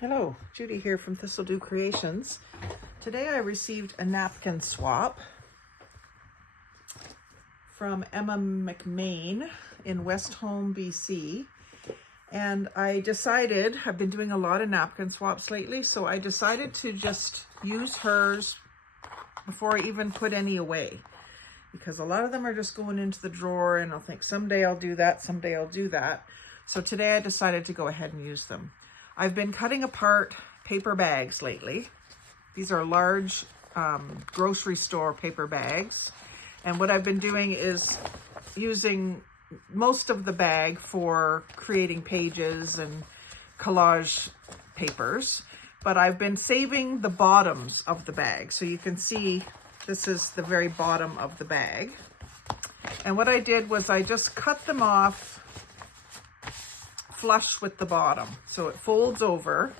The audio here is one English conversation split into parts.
Hello, Judy here from Thistledew Creations. Today I received a napkin swap from Emma McMain in West Home, BC. And I decided, I've been doing a lot of napkin swaps lately, so I decided to just use hers before I even put any away. Because a lot of them are just going into the drawer and I'll think someday I'll do that, someday I'll do that. So today I decided to go ahead and use them. I've been cutting apart paper bags lately. These are large grocery store paper bags. And what I've been doing is using most of the bag for creating pages and collage papers. But I've been saving the bottoms of the bag. So you can see this is the very bottom of the bag. And what I did was I just cut them off flush with the bottom. So it folds over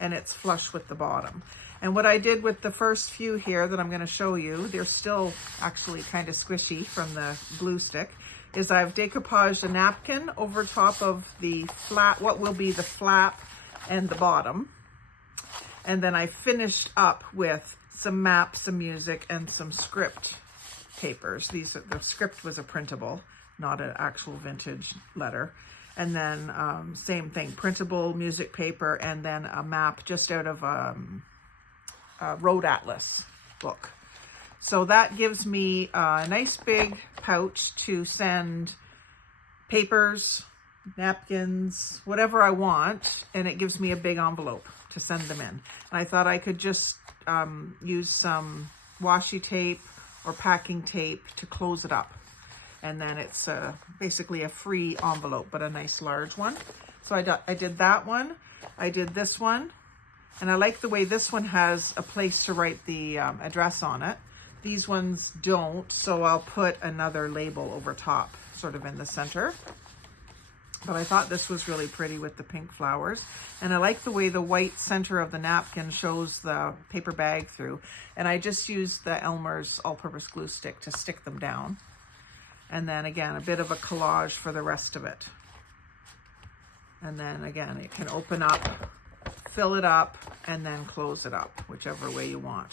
and it's flush with the bottom. And what I did with the first few here that I'm going to show you, they're still actually kind of squishy from the glue stick, is I've decoupaged a napkin over top of the flat, what will be the flap and the bottom. And then I finished up with some maps, some music, and some script papers. The script was a printable, not an actual vintage letter. And then same thing, printable music paper, and then a map just out of a road atlas book. So that gives me a nice big pouch to send papers, napkins, whatever I want, and it gives me a big envelope to send them in. And I thought I could just use some washi tape or packing tape to close it up. And then it's basically a free envelope, but a nice large one. So I did that one. I did this one. And I like the way this one has a place to write the address on it. These ones don't, so I'll put another label over top, sort of in the center. But I thought this was really pretty with the pink flowers. And I like the way the white center of the napkin shows the paper bag through. And I just used the Elmer's all-purpose glue stick to stick them down. And then again, a bit of a collage for the rest of it. And then again, it can open up, fill it up, and then close it up, whichever way you want.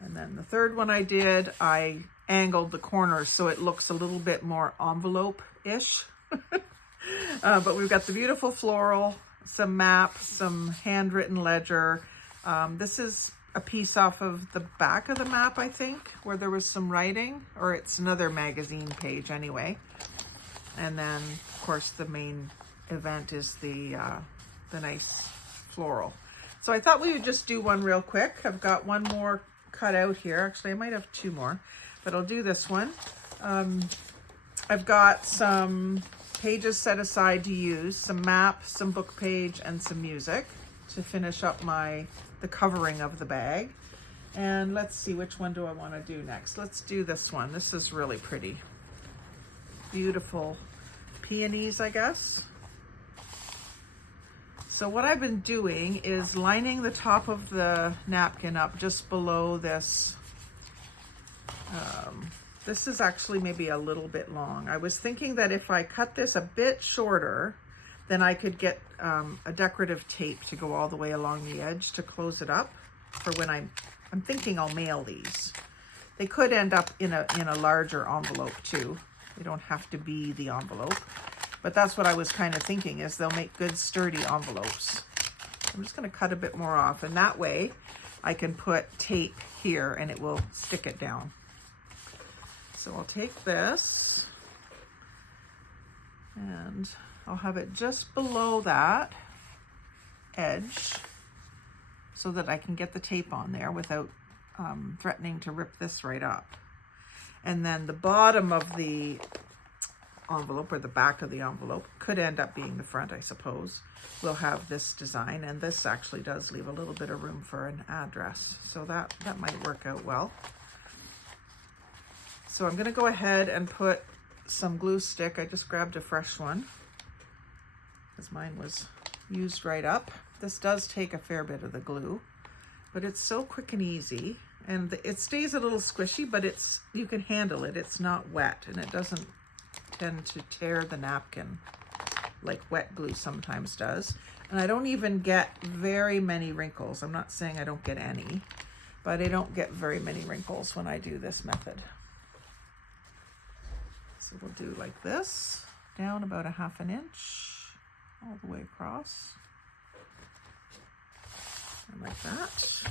And then the third one I did, I angled the corners so it looks a little bit more envelope-ish. But we've got the beautiful floral, some maps, some handwritten ledger. This is a piece off of the back of the map, I think, where there was some writing, or it's another magazine page anyway. And then, of course, the main event is the nice floral. So I thought we would just do one real quick. I've got one more cut out here. Actually, I might have two more, but I'll do this one. I've got some pages set aside to use, some maps, some book page, and some music to finish up the covering of the bag. And let's see, which one do I want to do next? Let's do this one. This is really pretty. Beautiful peonies, I guess. So what I've been doing is lining the top of the napkin up just below this. This is actually maybe a little bit long. I was thinking that if I cut this a bit shorter, then I could get a decorative tape to go all the way along the edge to close it up for when I'm thinking I'll mail these. They could end up in a larger envelope too. They don't have to be the envelope, but that's what I was kind of thinking, is they'll make good sturdy envelopes. I'm just going to cut a bit more off, and that way I can put tape here and it will stick it down. So I'll take this and I'll have it just below that edge so that I can get the tape on there without threatening to rip this right up. And then the bottom of the envelope, or the back of the envelope, could end up being the front, I suppose, will have this design. And this actually does leave a little bit of room for an address. So that might work out well. So I'm going to go ahead and put some glue stick. I just grabbed a fresh one because mine was used right up. This does take a fair bit of the glue, but it's so quick and easy, and it stays a little squishy, but you can handle it. It's not wet and it doesn't tend to tear the napkin. like wet glue sometimes does. And I don't even get very many wrinkles. I'm not saying I don't get any, but I don't get very many wrinkles when I do this method. So we'll do like this, down about 1/2 inch, all the way across. And like that.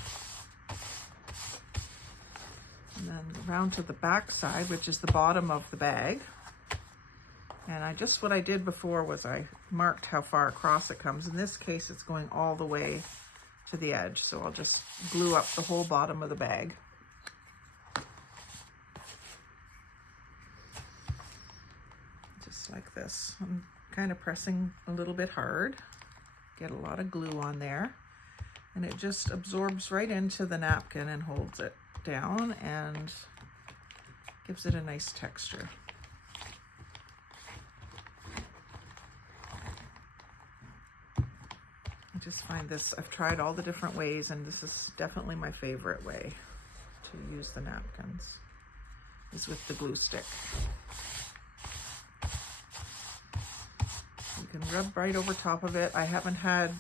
And then around to the back side, which is the bottom of the bag. And what I did before was I marked how far across it comes. In this case, it's going all the way to the edge. So I'll just glue up the whole bottom of the bag. Just like this. I'm kind of pressing a little bit hard. Get a lot of glue on there. And it just absorbs right into the napkin and holds it down and gives it a nice texture. I just find this, I've tried all the different ways, and this is definitely my favorite way to use the napkins, is with the glue stick. You can rub right over top of it. I haven't had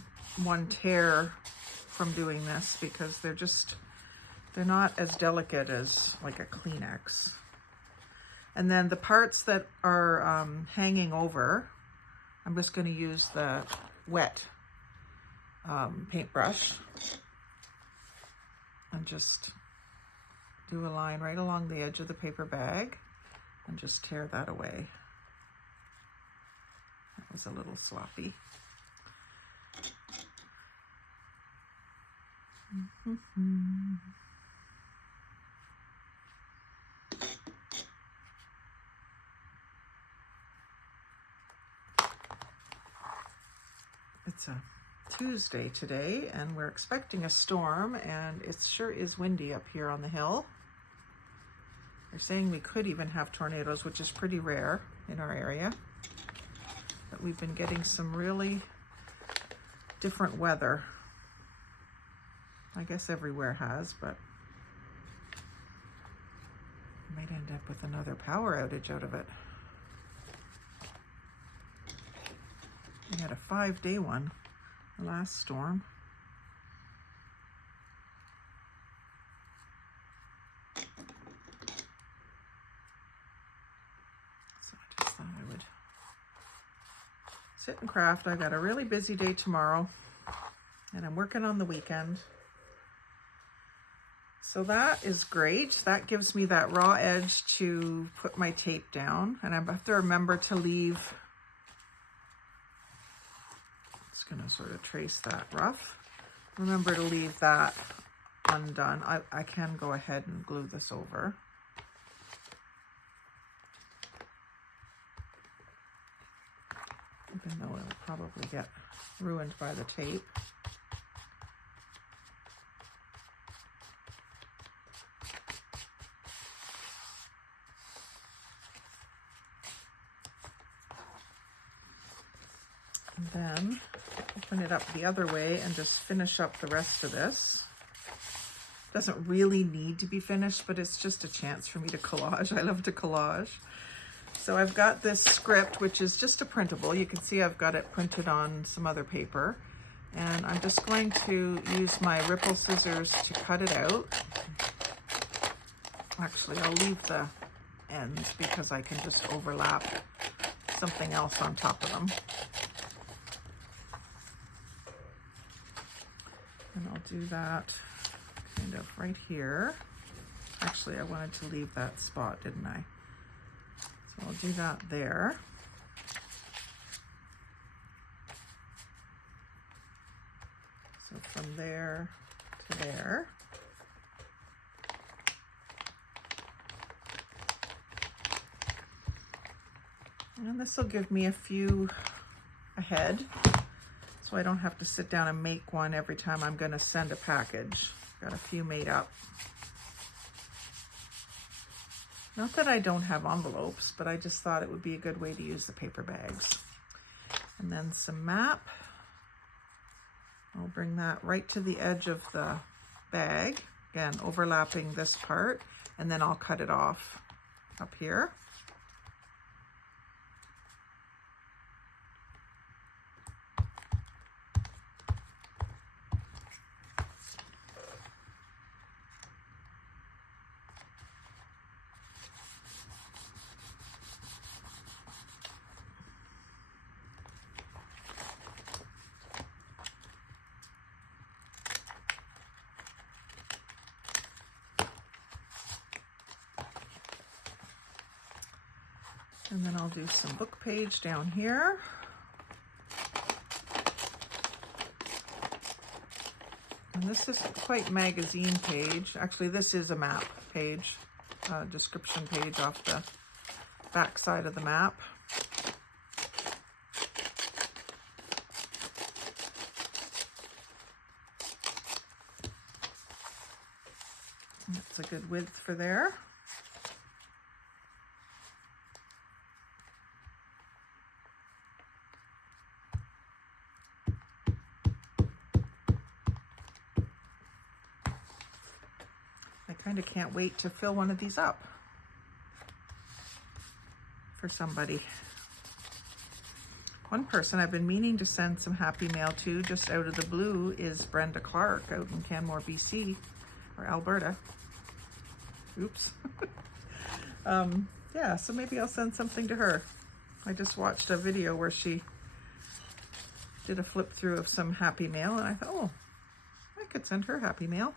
one tear from doing this because they're not as delicate as like a Kleenex. And then the parts that are hanging over, I'm just going to use the wet paintbrush and just do a line right along the edge of the paper bag and just tear that away. That was a little sloppy. It's a Tuesday today, and we're expecting a storm, and it sure is windy up here on the hill. They're saying we could even have tornadoes, which is pretty rare in our area. But we've been getting some really different weather. I guess everywhere has, but might end up with another power outage out of it. We had a 5-day one, the last storm. So I just thought I would sit and craft. I got a really busy day tomorrow, and I'm working on the weekend. So that is great. That gives me that raw edge to put my tape down, and I have to remember to leave. Just gonna sort of trace that rough. Remember to leave that undone. I can go ahead and glue this over. Even though it'll probably get ruined by the tape. And then open it up the other way and just finish up the rest of this. Doesn't really need to be finished, but it's just a chance for me to collage. I love to collage. So I've got this script, which is just a printable. You can see I've got it printed on some other paper. And I'm just going to use my ripple scissors to cut it out. Actually, I'll leave the ends because I can just overlap something else on top of them. And I'll do that kind of right here. Actually, I wanted to leave that spot, didn't I? So I'll do that there. So from there to there. And this will give me a few ahead, so I don't have to sit down and make one every time I'm going to send a package. Got a few made up. Not that I don't have envelopes, but I just thought it would be a good way to use the paper bags. And then some map. I'll bring that right to the edge of the bag, again overlapping this part, and then I'll cut it off up here. And then I'll do some book page down here. And this is quite magazine page. Actually, this is a map page, description page off the back side of the map. That's a good width for there. I kind of can't wait to fill one of these up for somebody. One person I've been meaning to send some happy mail to just out of the blue is Brenda Clark out in Canmore, BC, or Alberta. Oops. Yeah, so maybe I'll send something to her. I just watched a video where she did a flip through of some happy mail, and I thought, oh, I could send her happy mail.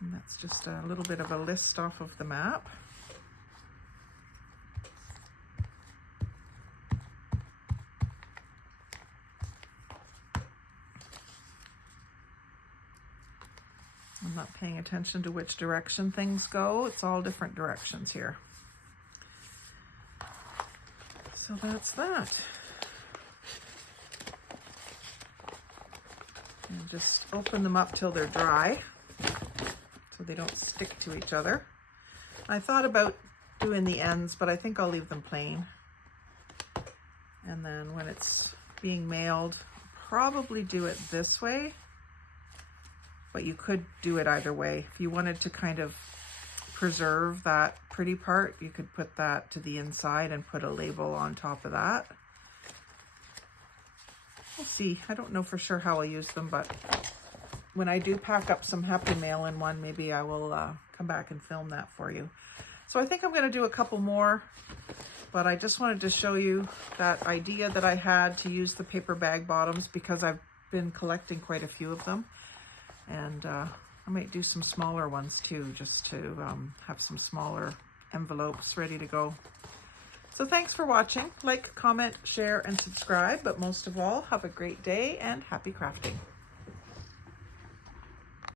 And that's just a little bit of a list off of the map. I'm not paying attention to which direction things go. It's all different directions here. So that's that. And just open them up till they're dry so they don't stick to each other. I thought about doing the ends, but I think I'll leave them plain. And then when it's being mailed, probably do it this way. But you could do it either way. If you wanted to kind of preserve that pretty part, you could put that to the inside and put a label on top of that. We'll see. I don't know for sure how I'll use them, but when I do pack up some happy mail in one, maybe I will come back and film that for you. So I think I'm going to do a couple more, but I just wanted to show you that idea that I had to use the paper bag bottoms because I've been collecting quite a few of them. And I might do some smaller ones too, just to have some smaller envelopes ready to go. So thanks for watching. Like, comment, share, and subscribe. But most of all, have a great day and happy crafting.